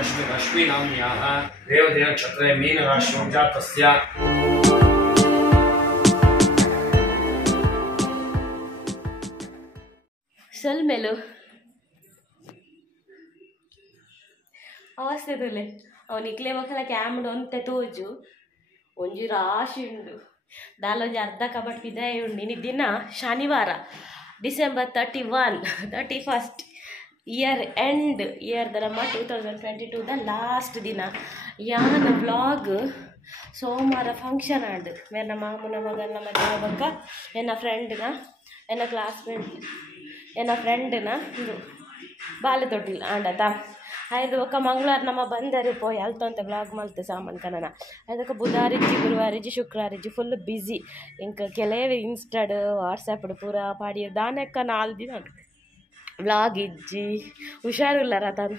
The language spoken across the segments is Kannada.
अश्विनाम्याः रेवतीनक्षत्रे मीनराश्यं जातस्य सल्मेलो ಅವಸ್ಥೆದಲೆ ಅವನು ಇಕ್ಲೆ ಮಕ್ಕಳ ಕ್ಯಾಮ್ಡ್ ಒಂತೆ ತೋಜು ಒಂಜಿ ರಾಶಿ ಉಂಡು ದಾಲೊಂಜಿ ಅರ್ಧ ಕಬಟ್ ಪಿದಾಯ ಉಂಡು ಇನಿ ದಿನ ಶನಿವಾರ ಡಿಸೆಂಬರ್ 31 ಇಯರ್ ಎಂಡ್ ಇಯರ್ದ ನಮ್ಮ 2022 ಲಾಸ್ಟ್ ದಿನ ಯಾನ ವ್ಲಾಗ್ ಸೋಮವಾರ ಫಂಕ್ಷನ್ ಆಡು ಮೇನ ಮಾಮೂನ ಮಗನ ಮದುವೆ ಬಕ್ಕ ಎನ್ನ ಫ್ರೆಂಡ್ನ ಎನ್ನ ಕ್ಲಾಸ್ಮೇಟ್ ಎನ್ನ ಫ್ರೆಂಡ್ನ ಇದು ಬಾಲೆ ತೊಟ್ಟಿಲ್ಲ ಆಂಡತ ಐದು ಒಕ್ಕ ಮಂಗಳವಾರ ನಮ್ಮ ಬಂದರೆ ಪೋಯಿ ಅಲ್ತಂತೆ ಬ್ಲಾಗ್ ಮಲ್ತೆ ಸಾಮಾನು ಕನನ ಅದಕ್ಕೆ ಬುಧವಾರಿಜ್ಜಿ ಗುರುವಾರಿಜ್ಜಿ ಶುಕ್ರವಾರಿಜ್ಜಿ ಫುಲ್ ಬ್ಯುಸಿ ಇಂಕ ಕೆಲವೇ ಇನ್ಸ್ಟಾಡ್ ವಾಟ್ಸಪ್ ಪೂರ ಪಾಡಿ ದಾನಕ್ಕ 4 ದಿನ ವ್ಲಾಗ್ ಇಜ್ಜಿ ಹುಷಾರಿಲ್ಲ ನಾನು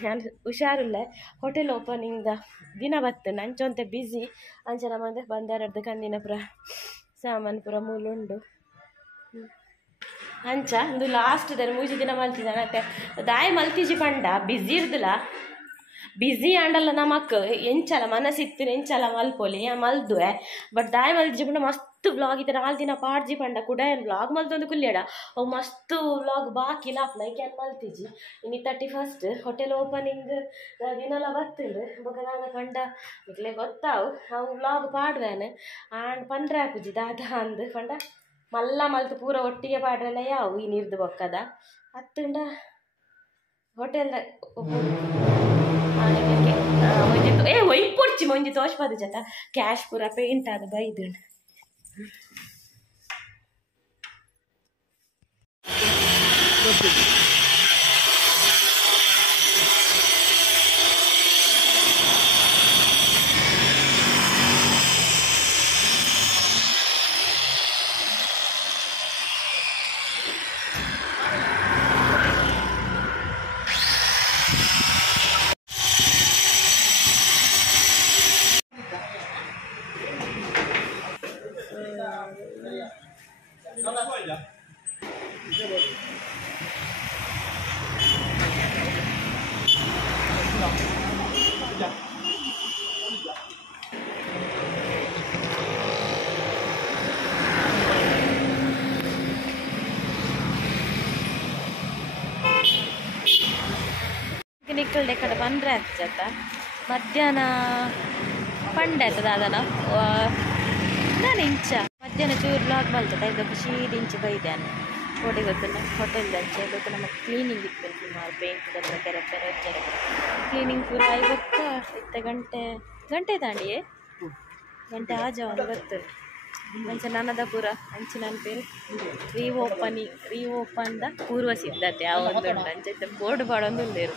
ಹುಷಾರಿಲ್ಲ ಹೋಟೆಲ್ ಓಪನಿಂಗ್ದ ದಿನ ಬರ್ತೇನೆ ಅಂಚೊಂತೆ ಬ್ಯುಸಿ ಅಂಚ ನಮ್ಮಂದೆ ಬಂದಾರದ್ದು ಕಂದಿನ ಪುರ ಸಾಮಾನು ಪುರ ಮೂಲುಂಡು ಅಂಚ ಒಂದು ಲಾಸ್ಟ್ ದ ಮೂಜಿ ದಿನ ಮಲ್ತಿದ್ದ ಮತ್ತೆ ದಾಯಿ ಮಲ್ತಿಜಿ ಪಂಡ ಬ್ಯುಸಿ ಇರ್ದಿಲ್ಲ ಬ್ಯುಸಿ ಆಂಡಲ್ಲ ನಮಕ್ ಎಂಚಲ ಮನಸ್ಸಿತ್ತು ಎಂಚಲ ಮಲ್ಪೊಲಿ ಮಲ್ದುವೆ ಬಟ್ ದಾಯಿ ಮಲ್ತಿಜಿ ಪಂಡ ಮಸ್ತ್ ವ್ಲಾಗ್ ಇತ್ತು 4 ದಿನ ಪಾಡ್ಜಿ ಪಂಡ ಕೂಡ ಏನು ವ್ಲಾಗ್ ಮಲ್ತೊಂದು ಕುಲ್ಲೇಡ ಅವು ಮಸ್ತ್ ವ್ಲಾಗ್ ಬಾಕಿ ಲಾಪ್ಲ ಏನ್ ಮಲ್ತಿಜಿ ಇನ್ನು 31 ಹೋಟೆಲ್ ಓಪನಿಂಗ್ ದಿನೆಲ್ಲ ಬರ್ತಂಡು ಬೊಕ ನಂಗೆ ಕಂಡ ಇಕ್ಲೆ ಗೊತ್ತಾವು ಅವು ವ್ಲಾಗ್ ಪಾಡ್ವೇನೆ ಆಂಡ್ ಪಂಡ್ರೆ ಹಾಕುಜಿ ದಾದ ಅಂದು ಕಂಡ ಮಲ್ಲ ಮಲ್ತು ಪೂರ ಒಟ್ಟಿಗೆ ಪಾಡ್ರೆಲ್ಲ ಯಾವು ಈ ನೀರ್ದು ಬೊಕ್ಕದ ಹತ್ತುಂಡ ಹೋಟೆಲ್ ಒಯ್ಪೊಡ್ಚಿ ಮೊಂಜಿ ತೋಷ್ಪದ ಜತ ಕ್ಯಾಶ್ ಪೂರ ಪೇಂಟ್ ಆದ ಬೈದುಂಡು ನಿಕ್ಕಲ್ಡೆ ಕಡೆ ಬಂದರೆ ಆಗ್ತದ ಮಧ್ಯಾಹ್ನ ಪಂಡ ಆಯ್ತದ ಅದನ್ನ ನಾನು ಇಂಚ ಮಧ್ಯಾಹ್ನ ಚೂರು ಬ್ಲಾಗ್ ಬಲ್ತದ ಇದಕ್ಕೆ ಶೀದಿಂಚು ಬೈದಾನೆ ಕೋಟೆ ಗೊತ್ತಿಲ್ಲ ಹೋಟೆಲ್ ಅಂಚೆ ಗೊತ್ತು ನಮ್ಮ ಕ್ಲೀನಿಂಗ್ ಇತ್ತು ಸುಮಾರು ಪೇಂಟ್ ಗೊತ್ತಿಲ್ಲ ಕೆರೆ ಕ್ಲೀನಿಂಗ್ ಪೂರ ಐವಕ್ಕ ಗಂಟೆ ತಾಂಡಿಯೇ ಗಂಟೆ ಆಜಾವನು ಗೊತ್ತು ಅಂಚ ನನ್ನದ ಪೂರ ಅಂಚೆ ನನ್ನ ಪೇರು ರೀಓಪನ್ದ ಪೂರ್ವ ಸಿದ್ಧತೆ ಆ ಒಂದು ಉಂಟು ಅಂಚೆ ಬೋರ್ಡ್ ಬಾಡೊಂದು ಉಳ್ಳೇರು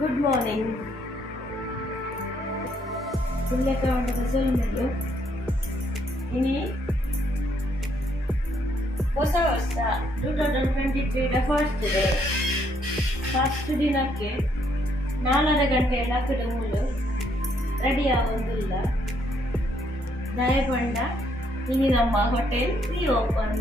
ಗುಡ್ ಮಾರ್ನಿಂಗ್ ಸುಳ್ಳೆಕ್ಕ ಉಂಟದ ಸೊಲ್ಮೆಲು ಇನಿ ಹೊಸ ವರ್ಷ 2023 ಫಸ್ಟ್ ದಿನಕ್ಕೆ 4 ಗಂಟೆ ಲಕ್ಕದ ಮೂಲು ರೆಡಿ ಆಗೋದಿಲ್ಲ ದಯಪಂಡ ಇನಿ ನಮ್ಮ ಹೋಟೆಲ್ ರೀಓಪನ್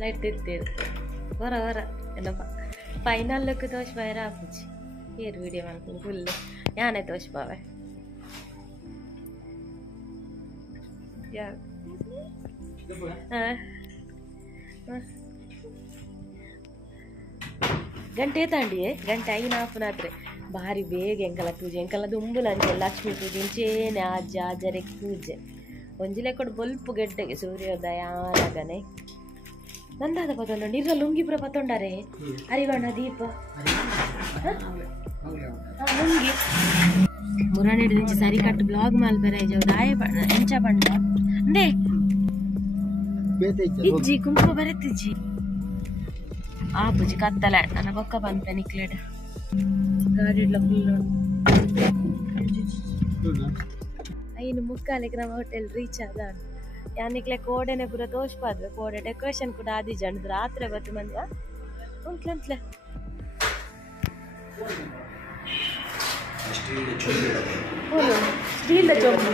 ಲೈಟ್ ತಿರ್ತೀರು ಹೊರ ಎಲ್ಲ ಫೈನಲ್ಕ್ಕೆ ತೋಷ್ ಬೈರ ಹಾಕುಜಿ ಏರು ವಿಡಿಯೋ ಮಾಡ್ಕೊಂಡು ಫುಲ್ ಯಾನೇ ತೋಷ್ ಬಾವೆ ಗಂಟೆ ತಾಂಡಿಯೇ ಗಂಟೆ 5:30 ಆದ್ರೆ ಭಾರಿ ಬೇಗ ಎಂಕಲ ಪೂಜೆ ಎಂಕಲ ದುಂಬುಲಂಚೆ ಲಕ್ಷ್ಮೀ ಪೂಜೆ ಇಂಚೇನೆ ಅಜ್ಜ ಅಜ್ಜರೆ ಪೂಜೆ ಒಂಜಿಲೆ ಕೊಡು ಬೊಲ್ಪು ಗೆಡ್ಡೆಗೆ ಸೂರ್ಯೋದಯ ಆನಗನೆ ನಂದಾದ ಪತೊಂಡ ನಿರ್ರ ಲುಂಗಿಪುರ ಪತೊಂಡರೆ ಹರಿವಣ್ಣ ದೀಪ ಲುಂಗಿ ಮುರಾಣೆಡು ದಿಂಚಿ ಸರಿ ಕಟ್ಟು ಬ್ಲಾಗ್ ಮಾಲ್ಪೆರೆ ದಾಯ ಎಂಚ ಪಂಡ ಅಂದೇ ಇಜ್ಜಿ ಕುಂಕುಮ ಬರೆತಿಜ್ಜಿ ಆ ಪೂಜಿ ಕತ್ತಲೆ ನನ್ನ ಬೊಕ್ಕ ಬಂತೆ ನಿಕ್ಲೆಡ್ ಗಾಡಿಡ್ಲ ಫುಲ್ ಐನು ಮುಕ್ಕಾಲಿಗೆ ನಮ್ಮ ಹೋಟೆಲ್ ರೀಚ್ ಆದ ಯಾನಿಕ್ಲೆ ಕೋಡೆನೆ ಪೂರ ತೋಷ್ಪಾದ್ವೆ ಕೋಡೆ ಡೆಕೋರೇಷನ್ ಕೂಡ ಆದಿಜ ಅಂದ್ ರಾತ್ರಿ ಬತ್ತು ಮಂಜ ಉಂಟ್ಲಂತ್ಲೆ ಸ್ಟೀಲ್ ಚೊಂಬು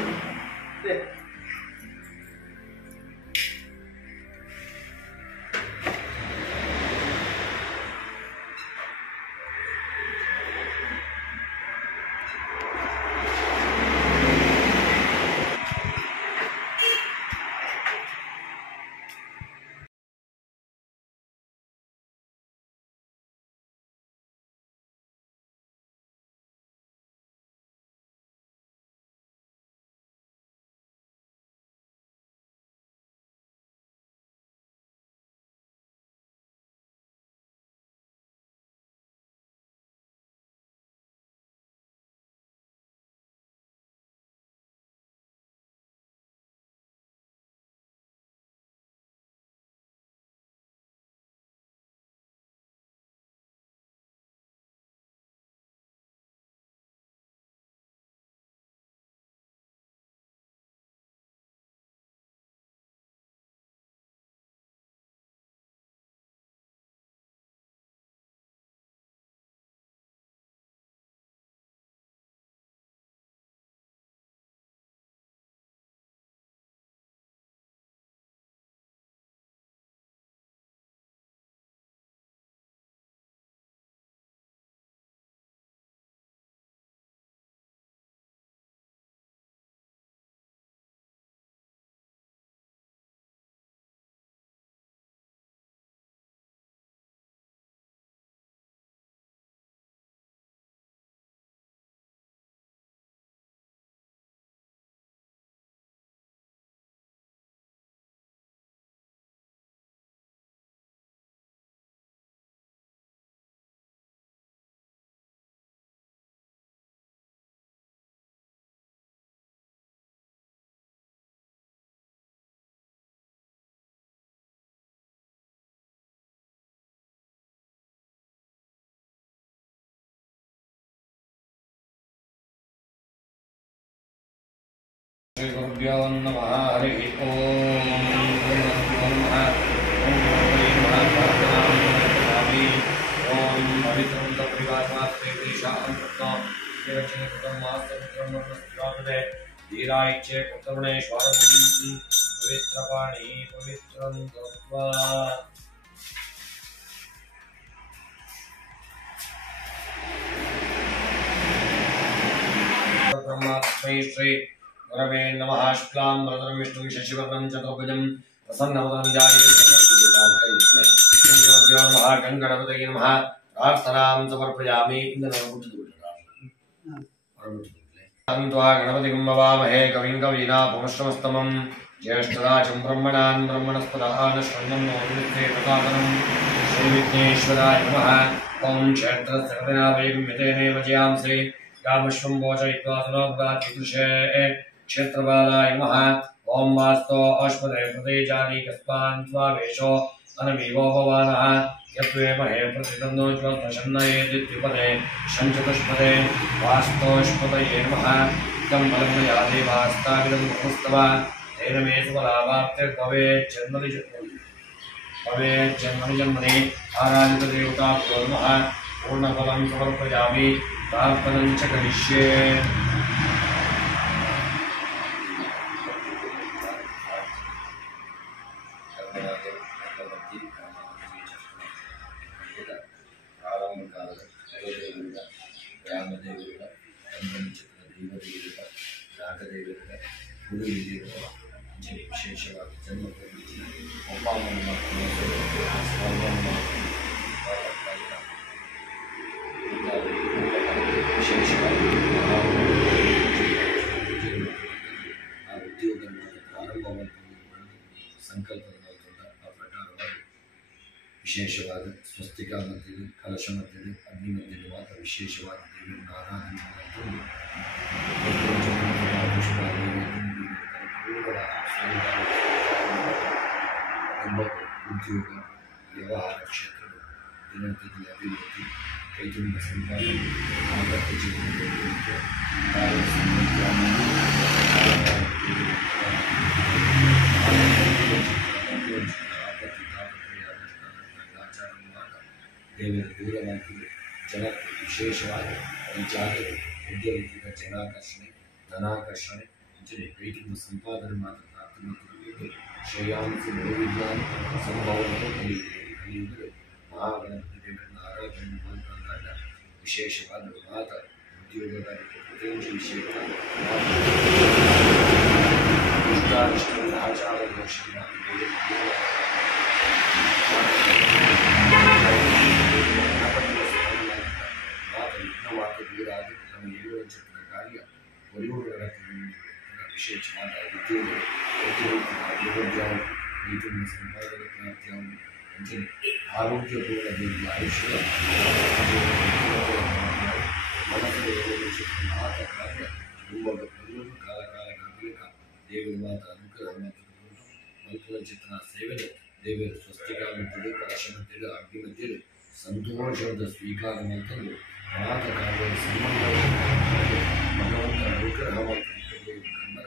श्री गुरुभ्यो नमः हरि ओम ओम पवित्रं तपरिवारमास्ते विशालं कृत्वा देवचने कृतं मास्तमित्रं नमस्कारे धीरायचे पुत्रवणेश्वरं पवित्रपाणि पवित्रं कृत्वा ब्रह्मास्मै श्री गुरवे नमः शुक्लां वरदं विष्णुं शशिवर्णं चतुर्भुजं प्रसन्नवदनं ध्यायेत् गुरुभ्यो नमः गणगणपतये नमः प्रार्थनां समर्पयामि त्वा गणपतिं भवामहे कविं कवीनामुपमश्रवस्तमं ज्येष्ठराजं ब्रह्मणान् ब्रह्मणस्पदाः शरणं नोमिते प्रसादनं श्रीविघ्नेश्वराय नमः ॐ क्षेत्रस्य कविनावैगम्यतेनेव जयांसि कामश्वं भोजयित्वा सुनोपगातिदृशे क्षेत्रबालाय नमः ओम वास्तो अश्वते प्रदेजानि कस्मान् स्वावेशो अनमीवो भवानः यत्वे महे प्रतिदन्नो ज्वलशन्नये दित्युपदे शञ्चतुष्पदे वास्तोष्पदये नमः तं फलमया देवास्ताविदं नमस्तवा तेन मे सुफलावाप्तिर्भवेत् जन्मनि आराधितदेवताभ्यो नमः पूर्णफलं समर्पयामि प्रार्थनं च करिष्ये ವಿಶೇಷವಾಗಿ ಜನ್ಮ ಒಬ್ಬ ವಿಶೇಷವಾದ ಸ್ವಸ್ತಿಕಾ ಮಧ್ಯದಲ್ಲಿ ಕಲಶ ಮಧ್ಯದಲ್ಲಿ ಅಗ್ನಿ ಮಧ್ಯದಲ್ಲಿ ಮಾತ್ರ ವಿಶೇಷವಾದ ದೇವಿಯನ್ನು ಆರಾಧನೆ ಮಾಡಿಕೊಂಡು ಉದ್ಯೋಗ ವ್ಯವಹಾರ ಕ್ಷೇತ್ರಗಳು ದಿನನಿತ್ಯದಲ್ಲಿ ಅಭಿವೃದ್ಧಿ ಕೈತುಂಬ ಸಂಪಾದನೆ ಅಗತ್ಯ ಜೀವನದಲ್ಲಿ ದೇವರ ದೂರವಾಗಿದ್ದು ಜನಕ್ಕೆ ವಿಶೇಷವಾದ ಜಾಗೃತಿ ವಿದ್ಯಾರ್ಥಿಗಳ ಜನಾಕರ್ಷಣೆ ಧನಾಕರ್ಷಣೆ ಮುಂಚೆ ಕೈತುಂಬ ಸಂಪಾದನೆ ಮಾತ್ರ ಪ್ರಾರ್ಥನೆ ಶ್ರೇಯಾಂಸಿ ಬಹುವಿಜ್ಞಾನ ಸಂಭವವನ್ನು ಕಲಿಯುವುದು ಮಹಾಗಣಪತಿ ದೇವರನ್ನು ಆರಾಧನೆ ಮಾಡಿಕೊಂಡಾಗ ವಿಶೇಷವಾದ ಮಾತ ಉದ್ಯೋಗದಾರರಿಗೆ ಪ್ರತಿಯೊಂದು ವಿಷಯಗಳ ಆಚಾರ ದೋಷ ದೂರಾಗಿ ತಮ್ಮ ಏಳುವಂಚನ ಕಾರ್ಯ ಒಲಿಯುವುದರ ವಿಶೇಷವಾದ ಉದ್ಯೋಗ ಕೈತುಂಬ ಸಂಪಾದನೆ ಪ್ರಾಪ್ತಿಯಾಗುವುದು ಅಂಚನೆ ಆರೋಗ್ಯಪೂರ್ಣ ದೇವಿಯ ಆಯುಷ್ಯ ಮನಸ್ಸಿನ ಮಾತ ಕಾರ್ಯ ತುಂಬ ಕಾಲ ಕಾಲಕಾಲಿಕ ದೇವರ ಮಾತ ಅನುಗ್ರಹ ಮಂತ್ರ ಚಿತ್ರನ ಸೇವನೆ ದೇವರ ಸ್ವಸ್ತಿಕಾ ಮಧ್ಯೆ ಕಲಶ ಮಧ್ಯೆ ಅಗ್ನಿ ಮಧ್ಯೆ ಸಂತೋಷದ ಸ್ವೀಕಾರ ಮಂತಂದು ಮಾತ ಕಾರ್ಯ ಸಂಬಂಧ ಭಗವಂತ ಅನುಗ್ರಹ ಮಂತ್ರ ಕನ್ನಡ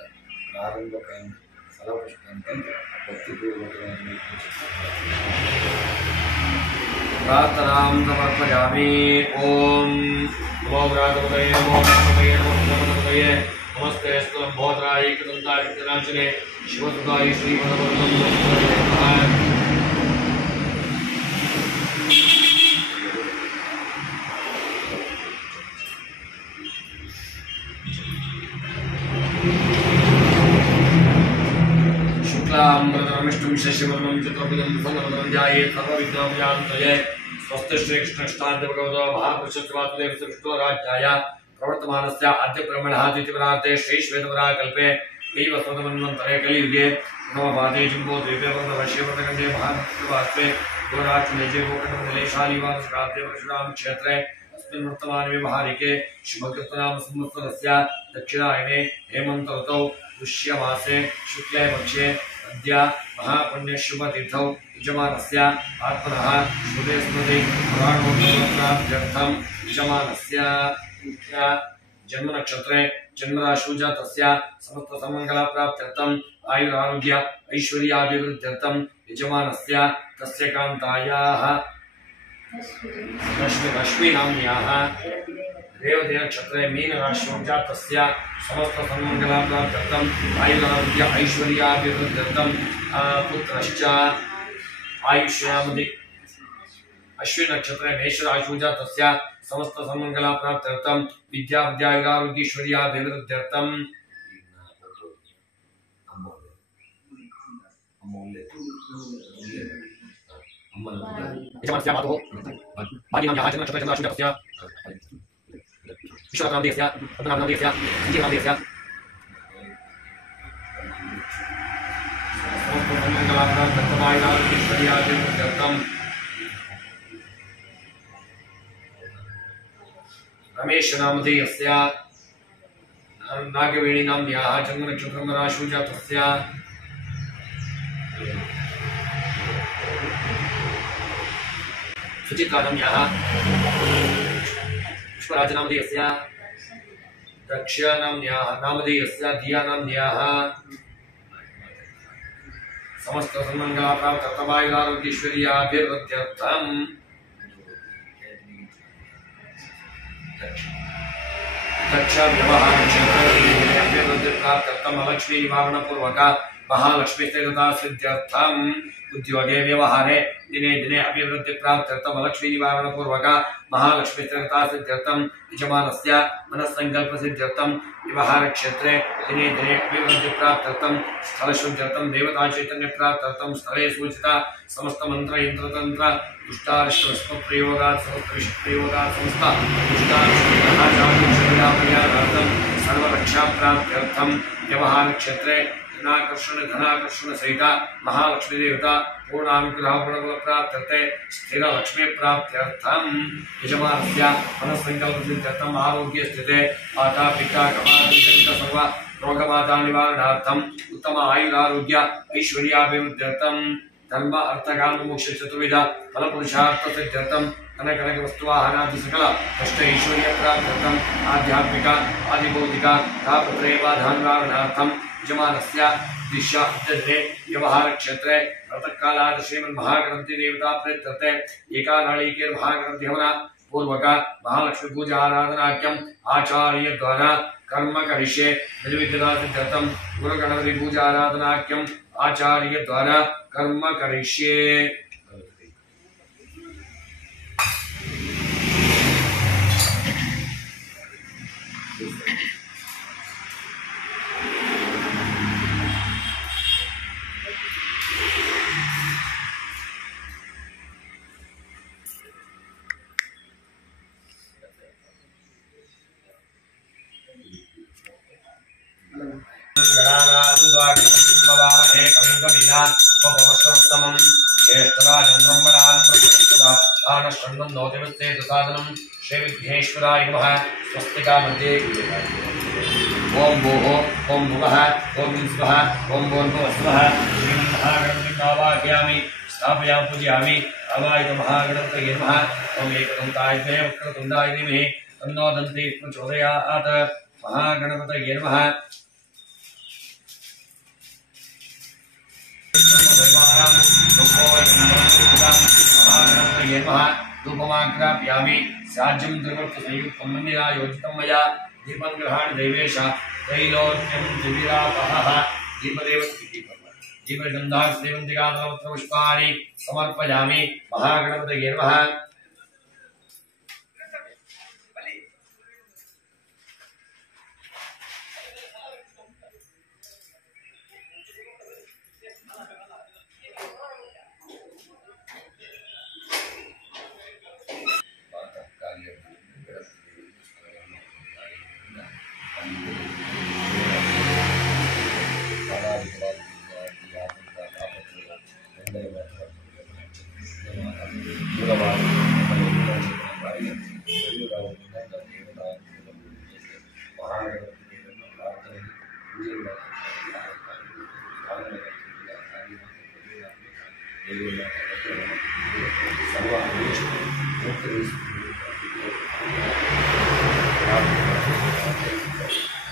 ಪ್ರಾರಂಭ ಕಾರಣ ಫಲಪುಷ್ಪಂತಂದು ಭಕ್ತಿಪೂರ್ವಕವಾಗಿ ಪ್ರಾರ್ಥನಾಂ ಸಮರ್ಪಯಾಮಿ. ಓಂ ನಮೋ ವ್ರಾತಪತಯೇ ನಮೋ ಗಣಪತಯೇ ನಮೋ ಗಣಪತಯೇ ನಮಸ್ತೆ ಸ್ತಂಭೋದ್ರಾಯಿ ಕೃತಂತಾರಿಕ್ತನಾಂಚನೆ ಶಿವಸುತಾಯಿ ಶ್ರೀಮದವರ್ಣಂ ನಮಃ. शुक्लांबरधरमिष्टुं शशिवर्णं चतुर्भुजं प्रसन्नवदनं ध्यायेत् सर्वविघ्नोपशान्तये. स्वस्ति श्रीकृष्णाष्टाद्य भगवतो महापुरुषत्वात्मदेवस्य विष्णोराज्याय प्रवर्तमानस्य अद्य ब्रह्मणः तिथिवराते श्रीश्वेतवराकल्पे कैवस्वतमन्वन्तरे कलियुगे नवपादे जम्बोद्वीपे वर्णवश्यवर्णकण्डे महापुत्रवास्ते गोराट्मेजे गोकर्णनिलेशालीवासकाब्दे परशुराम क्षेत्रे अस्मिन् वर्तमाने व्यवहारिके शुभकृतनाम संवत्सरस्य दक्षिणायने हेमन्त ऋतौ पुष्यमासे शुक्ले पक्षे अद्य महापुण्यशुभतीर्थौ यजमानस्य आत्मनः शुभे स्मृति पुराणोत्तरप्राप्त्यर्थं यजमानस्य जन्मनक्षत्रे जन्मराशौ जातस्य समस्त समङ्गलप्राप्त्यर्थम् आयुरारोग्य ऐश्वर्याभिवृद्ध्यर्थं यजमानस्य तस्य कान्तायाः रश्मि नाम्न्याः रेवती नक्षत्रे मीन राशौ जातस्य समस्त समङ्गलप्राप्त्यर्थम् आयुरारोग्य ऐश्वर्याभिवृद्ध्यर्थं पुत्रश्च आयुष्यामधि अश्विन नक्षत्रे मेष राशौ जातस्य समस्त समङ्गलप्राप्त्यर्थं विद्याविद्यायुरारोग्यैश्वर्याभिवृद्ध्यर्थं यजमानस्य मातुः भाग्यनाम्याः चन्द्रनक्षत्रचन्द्राशुजातस्य विश्वनाथनामदेवस्य पद्मनाभनामदेवस्य सञ्जीवनामदेवस्य रमेशनामधेयस्य नागवेणीनाम्न्याः जन्मनक्षत्रं राशौ जातस्य सुचित्रानाम्न्याः पुष्पराजनामधेयस्य दक्षनाम्न्याः नामधेयस्य धियानाम्न्याः समस्त सम्मङ्गलाप्राप्त्यर्थम् आयुरारोग्यैश्वर्याभिवृद्ध्यर्थम् दक्ष व्यवहारक्षेत्रम् अलक्ष्मी निवारणपूर्वक महालक्ष्मी सिद्ध्यर्थम् उद्योगे व्यवहारे दिने दिने अभिवृद्धि प्राप्त्यर्थम् अलक्ष्मी निवारणपूर्वक महालक्ष्मी सिद्ध्यर्थम् यजमानस्य मनस्सङ्कल्प सिद्ध्यर्थम् व्यवहार क्षेत्रे दिने दिने अभिवृद्धि प्राप्त्यर्थम् स्थल शुद्ध्यर्थम् देवता चैतन्य प्राप्त्यर्थम् स्थले सूचिता समस्त मंत्र यंत्र तंत्र दुष्टारिष्ट प्रयोगात् समस्त विष प्रयोगात् समस्त दुष्टारिष्टार्थम् सर्व रक्षा प्राप्त्यर्थम् व्यवहार क्षेत्रे धनाकर्षण सहित महालक्ष्मी देवता पूर्णानुग्रह गुणबल प्राप्त्यर्थे स्थिर लक्ष्मी प्राप्त्यर्थम यजमानस्य मनस्संकल्प सिद्ध्यर्थम आरोग्य स्थिते माता पिता कमादिजनित सर्व रोगबाधा निवारणार्थम उत्तम आयुरारोग्य ऐश्वर्याभिवृद्ध्यर्थम धर्म अर्थ काम मोक्ष चतुर्विध फल पुरुषार्थ सिद्ध्यर्थम अनेक वस्तुवाहनादि सकल कष्ट ऐश्वर्य प्राप्त्यर्थम आध्यात्मिक आदिभौतिक तापत्रय बाधा निवारणार्थम यजमानस्य दिशा दे व्यवहार क्षेत्रे प्रातःकालात् श्रीमन्महागणपति देवता प्रेत्यर्थे एकानाळिके महागणपति हवन पूर्वक महालक्ष्मी पूजा आराधनाख्यम आचार्य द्वारा कर्म करिष्ये निर्विघ्नता सिद्ध्यर्थम गुरुगणपति पूजा आराधनाख्यम आचार्य द्वारा कर्म करिष्ये श्री विघ्नेश्वराय नमः स्वस्तिका मध्ये ओम भूः ओम भुवः ओम स्वः ओम भूर्भुवस्वः श्रीमन्महागणपतिं आवाहयामि स्थापयामि पूजयामि आवाहित महागणपतये नमः ओम एकदन्ताय विद्महे वक्रतुण्डाय धीमहि तन्नो दन्ती प्रचोदयात् महागणपतये नमः महागणपतये नमः धूपमाग्राप्यामि साज्यं द्रवत्संयुक्तं मन्दिरा योजितं मया दीपं गृहाण देवेश त्रैलोक्यं दिव्यापहः दीपगन्धाः सेवन्तिकामलपुष्पाणि समर्पयामि महागणपतये नमः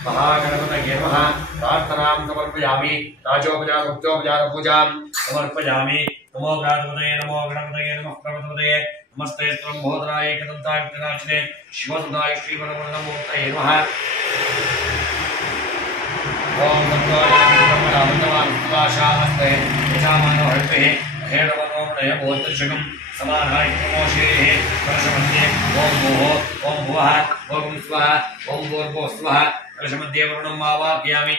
महागणपतये नमः प्रार्थनां समर्पयामि राजोपचार भक्तोपचार पूजां समर्पयामि नमो गणपतये नमो गणपतये नमः प्रभुपतये नमस्ते त्वं महोदराय एकदन्ताय विघ्ननाशिने शिवसुताय श्रीवरवरदमूर्तये नमः ओम तत्त्वाय ब्रह्मणामन्तवान् सुभाषामस्ते यजामानो हरिभिः हेडवनोमनय बोधर्शकं समानाय प्रमोषेः वर्षमध्ये ओम भूः ओम भुवः ओम स्वः ओम भूर्भुवस्वः कलशमध्ये वरुणम् आवाहयामि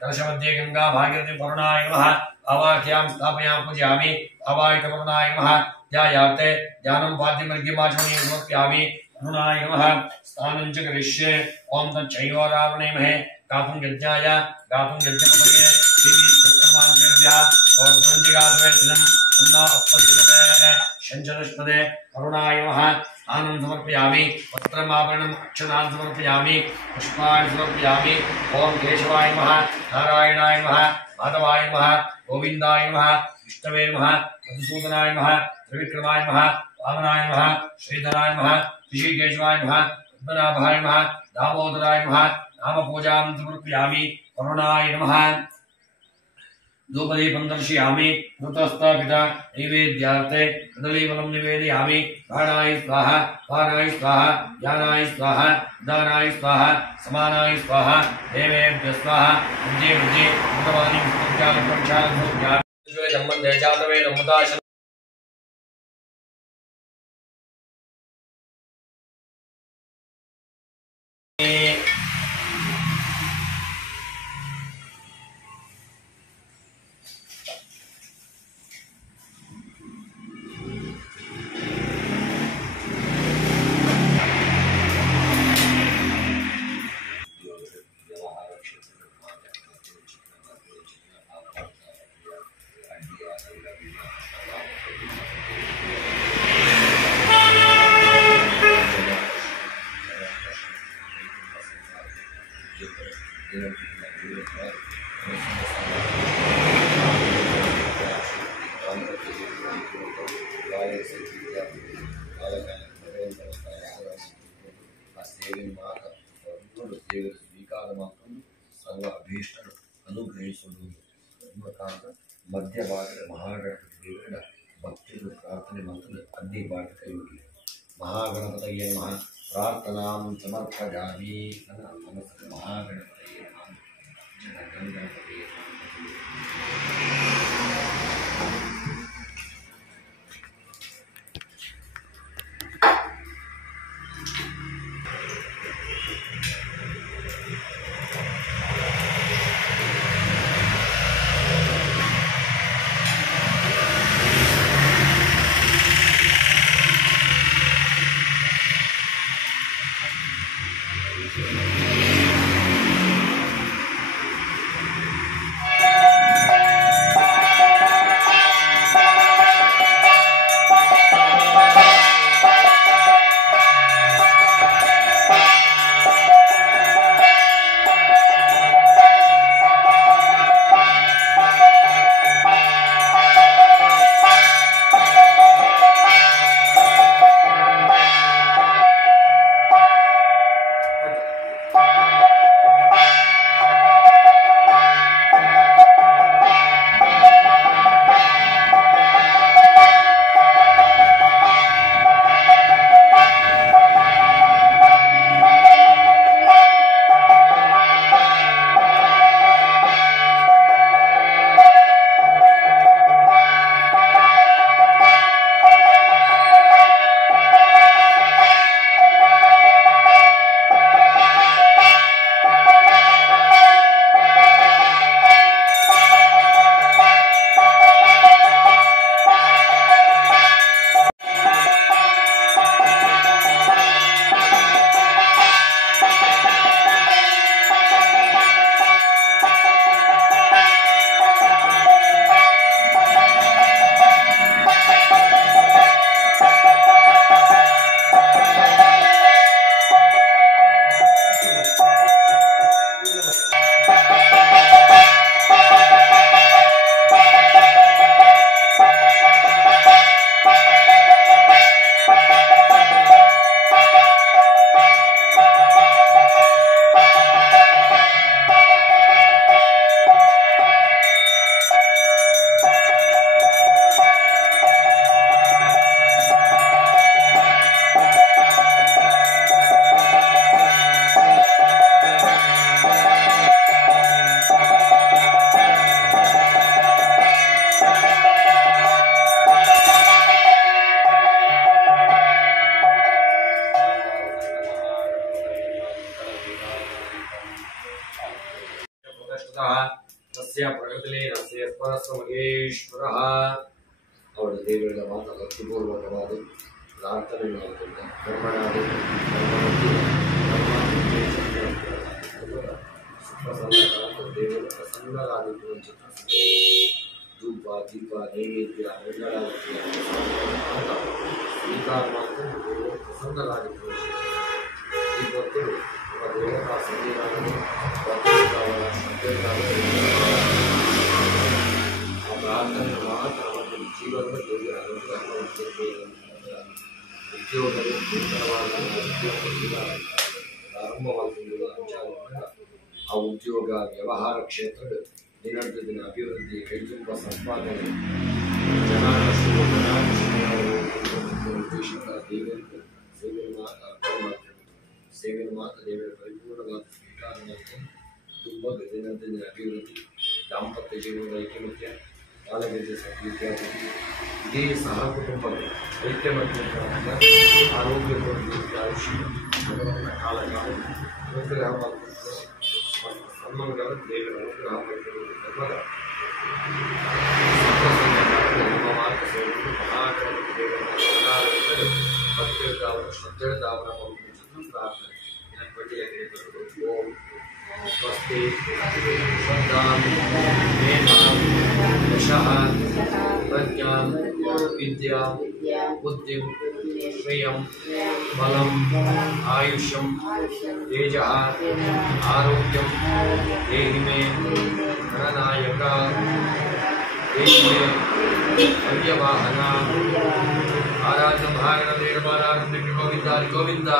कलशमध्ये गंगा भागीरथी वरुणाय नमः आवाहयामि स्थापयामि पूजयामि आवाहित वरुणाय नमः ध्यायार्थे ध्यानं वाद्यमर्घ्यमाचमनीं समर्पयामि वरुणाय नमः स्नानं च करिष्ये ओम तच्छैवारावणेमहे गातुं यज्ञाय गातुं यज्ञमपये देवी स्तोत्रमान्तेभ्यः और ब्रह्मजिगात्वेदनं पुनः अस्पतिपदे शञ्चदष्पदे वरुणाय नमः आनंद समर्पयामि वस्त्रमाभरणम् अक्षतान् समर्पयामि पुष्पाणि समर्पयामि ओम केशवाय नमः नारायणाय नमः माधवाय नमः गोविन्दाय नमः विष्णवे नमः मधुसूदनाय नमः त्रिविक्रमाय नमः वामनाय नमः श्रीधराय नमः ऋषिकेशवाय नमः पद्मनाभाय नमः दामोदराय नमः नामपूजां समर्पयामि वरुणाय नमः धूपदीपं दर्शयामि ऋतस्थापित नैवेद्यार्थे कदलीफलं निवेदयामि प्राणाय स्वाहा पानाय स्वाहा ज्ञानाय स्वाहा दानाय स्वाहा समानाय स्वाहा देवेभ्यः स्वाहा विद्ये विद्ये भगवानि विष्णुज्ञानप्रक्षालभूज्ञान सम्बन्धे जातवे नमुदाश ಸ್ವೀಕಾರ ಮಾಡಿಕೊಂಡು ಸರ್ವ ಅಭೀಷ್ಟ ಅನುಗ್ರಹಿಸುವುದು ಮಧ್ಯ ಭಾಗದ ಮಹಾಗಣಪತಿ ದೇವರ ಭಕ್ತಿಗಳು ಪ್ರಾರ್ಥನೆ ಮಂತ್ರದ ಅಗ್ನಿ ಭಾಗ ಕೈಗೊಳ್ಳಿ. ಮಹಾಗಣಪತಿಯೇ ನಮಃ ಪ್ರಾರ್ಥನಾಂ ಸಮರ್ಪಯಾಮಿ. ನನ್ನ ಮನಸ್ಸಿನ ಮಹಾಗಣಪತಿಯೇ ನಮಃ. ಗಣಪತಿಯೇ तस्य प्रकृतिलीनस्य परस्वमहेश्वरः ಅವರ ದೇವರ ಮಾತು ಭಕ್ತಿಪೂರ್ವಕವಾದ ಪ್ರಾರ್ಥನೆ ಮಾಡಿಕೊಂಡ ಕರ್ಮಣಾದಿ ದೇವರ ಪ್ರಸನ್ನರಾದಿರುವ ಧೂಪ ದೀಪ ನೈವೇದ್ಯ ಮಂಗಳಾರತಿ ಸ್ವೀಕಾರ ಮಾಡಿಕೊಂಡು ದೇವರು ಪ್ರಸನ್ನರಾದಿರುವ ಇವತ್ತು ನಮ್ಮ ದೇವರ ಸಂಧಿಗಳನ್ನು ಆ ಪ್ರಾರ್ಥನೆ ಮಾತ್ರ ಜೀವನದ ದೇವರ ಉದ್ಯೋಗದಲ್ಲಿ ನೂತನವಾದ ಪ್ರಾರಂಭವಾಗುವ ಆ ಉದ್ಯೋಗ ವ್ಯವಹಾರ ಕ್ಷೇತ್ರದ ದಿನದ ದಿನ ಅಭಿವೃದ್ಧಿ ಕೈತುಂಬ ಸಂಪಾದನೆ ಉದ್ದೇಶಕ ದೇವರಿಗೆ ಸೇವೆ ಮಾತ್ರ ಅರ್ಥ ಮಾಡ್ತಾರೆ. ಸೇವೆ ಮಾತ್ರ ದೇವರ ಪರಿಪೂರ್ಣವಾದ ಸ್ವೀಕಾರ ಮಾಡ್ತಾರೆ. ತುಂಬ ದಿನದ ದಿನ ಅಭಿವೃದ್ಧಿ ದಾಂಪತ್ಯ ಜೀವನದ ಐಕ್ಯಮತ್ಯ ಬಾಲಗಜ್ಜೆ ಇತ್ಯಾದಿ ಇಡೀ ಸಹ ಕುಟುಂಬದ ಐಕ್ಯಮತ್ಯ ಆರೋಗ್ಯವನ್ನು ಆಯುಷ್ಯ ಭಗವಂತನ ಕಾಲ ಅನುಗ್ರಹ ಮಾಡಿಕೊಂಡು ಸನ್ಮಂಗಲ ದೇವರ ಅನುಗ್ರಹ ಪಡೆದುಕೊಳ್ಳುವ ಧರ್ಮದ ನಮ್ಮ ಮಾರ್ಗ ಸೇರಿಕೊಂಡು ಮಹಾಗಣಪತಿ ದೇವರ ಭಕ್ತಿಯಿಂದ ಅವರ ಶ್ರದ್ಧೆಯಿಂದ ಅವರ ಪ್ರಾರ್ಥನೆ ಪಟ್ಟಿಯಾಗಿ ಓಂ ಸ್ವಸ್ತಿ ಶ್ರದ್ಧಾಂ ಮೇಧಾಂ ಯಶಃ ಪ್ರಜ್ಞಾಂ ವಿದ್ಯಾಂ ಬುದ್ಧಿಂ श्रियं बलं आयुष्यं तेजः आरोग्यं देहि मे गणनायक देहि मे अव्यवाहन आराध्य महागणदेव बालानंद गोविंद गोविंद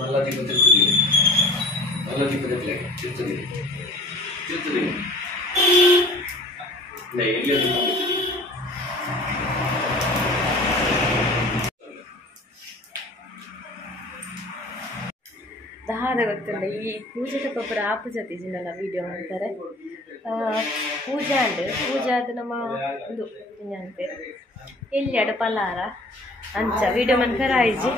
ಮಲ್ಲದೀಪ ತಿರುತ್ತದೆ ಮಲ್ಲದೀಪ ತಿರುತ್ತದೆ ತಿರುತ್ತದೆ ಎಲ್ಲಿ ದಾದ ಗೊತ್ತಿಲ್ಲ ಈ ಪೂಜೆ ತಪ್ಪೊಬ್ಬರ ಆಪುಜತಿ ಜಿನಲ್ಲ ವಿಡಿಯೋ ಮಾಡ್ತಾರೆ ಪೂಜೆ ಅಂಡ್ ಪೂಜೆ ಅದು ನಮ್ಮ ಒಂದು ಅಂತೆ ಎಲ್ಲಿ ಅಡ ಪಲಾರ ಅಂಚ ವಿಡಿಯೋ ಮನ್ಕರ ಆಯ್ಜಿ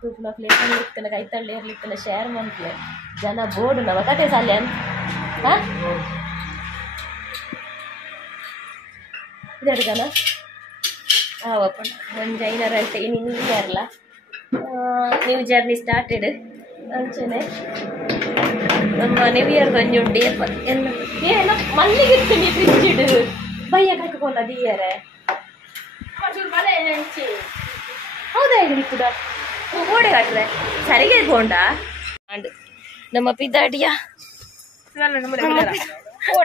ತೂಪುನ ಪ್ಲೇಟಲ್ಲಿ ಇರ್ತಲ್ಲ ಕೈತಳ್ಳಿ ಇರ್ಲಿತ್ತಲ್ಲ ಶೇರ್ ಮಾಡ್ತಲೆ ಜನ ಬೋರ್ಡು ನವ ಕತೆ ಸಾಲೆ ಅಂತ ಇದೆಡ್ಗನ ಆವಪ್ಪ ಒಂದು ಐನರಂತೆ ಇನ್ನು ನ್ಯೂ ಇಯರ್ಲ ನ್ಯೂ ಜರ್ನಿ ಸ್ಟಾರ್ಟೆಡ್ ಅಂಚನೆ ನಮ್ಮ ನ್ಯೂ ಇಯರ್ ಗೊಂಜುಂಡಿ ಎಲ್ಲ ಏನ ಮಲ್ಲಿಗೆ ಇರ್ತೀನಿ ಫ್ರಿಡ್ಜ್ ಬಯ್ಯ ಕಟ್ಕೊಂಡ ದಿಯರೆ ಹೌದಾ ಹೇಳಿ ಕೂಡ ಗೋಡೆ ಕಟ್ರೆ ಸರಿಗೆ ಕೊಂಡ ನಮ್ಮ ಪಿದಾಡಿಯ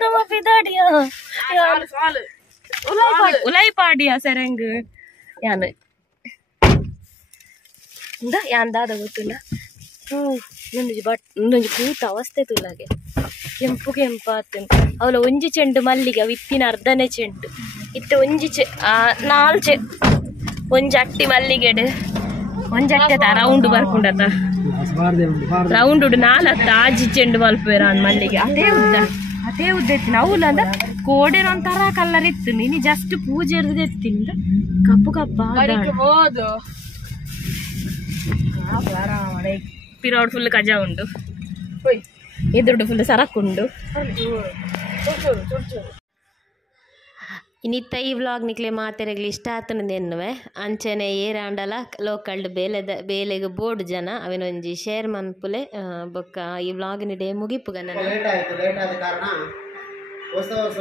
ನಮ್ಮ ಪಿದಾಡಿಯ ಉಲೈಪಾಡಿಯ ಸರಂಗ್ ಯಾನು ಯಾಂದಾದ ಗೊತ್ತಿಲ್ಲ ಇನ್ನೊಂದು ಕೂತ ಅವಸ್ಥೆ ತುಲಾಗೆ ಕೆಂಪು ಕೆಂಪಾತು ಅವಳ ಒಂಜಿ ಚೆಂಡು ಮಲ್ಲಿಗೆ ಅವು ಇತ್ತಿನ ಅರ್ಧನೇ ಚೆಂಡು ಇತ್ತು ಒಂಜಿ ನಾಲ್ಚೆ ಒಂಜಿ ಅಟ್ಟಿ ಮಲ್ಲಿಗೆಡು ಒಂಜಿ ಅಟ್ಟೆ ರೌಂಡ್ ಬರ್ಕೊಂಡತ ರೌಂಡ್ ಉಡು ನಾಲ್ಕು ಆಜಿ ಚೆಂಡು ಮಲ್ಪೇರ ಮಲ್ಲಿಗೆ ಅದೇ ಉದ್ದ ಎತ್ತೀನಿ ಅವಳು ಅಂದ ಕೋಡೆನ ಒಂಥರ ಕಲರ್ ಇತ್ತು ನೀನು ಜಸ್ಟ್ ಪೂಜೆ ಇರ್ದು ಎತ್ತೀನಿ ಕಪ್ಪು ಕಪ್ಪ ಪಿರೋಡ್ ಫುಲ್ ಕಜಾ ಉಂಡು ಎದುರುಡು ಫುಲ್ ಸರಕುಂಡು ಇನ್ನಿತ್ತ ಈ ವ್ಲಾಗ್ ನಿಕ್ಲೆ ಮಾತೆರೆಗ್ಲಿ ಇಷ್ಟ ಆತನದು ಎನ್ನುವೆ ಅಂಚನೆ ಏರಾಂಡಲ ಲೋಕಲ್ಡ್ ಬೇಲೆಗೆ ಬೋರ್ಡ್ ಜನ ಅವಿನೊಂಜಿ ಶೇರ್ ಮನ್ಪುಲೆ ಬೊಕ್ಕ ಈ ವ್ಲಾಗಿನ ಡೇ ಮುಗಿಪುಗ ನನ್ನ ಲೇಟ್ ಆದ ಕಾರಣ ಹೊಸ ವರ್ಷ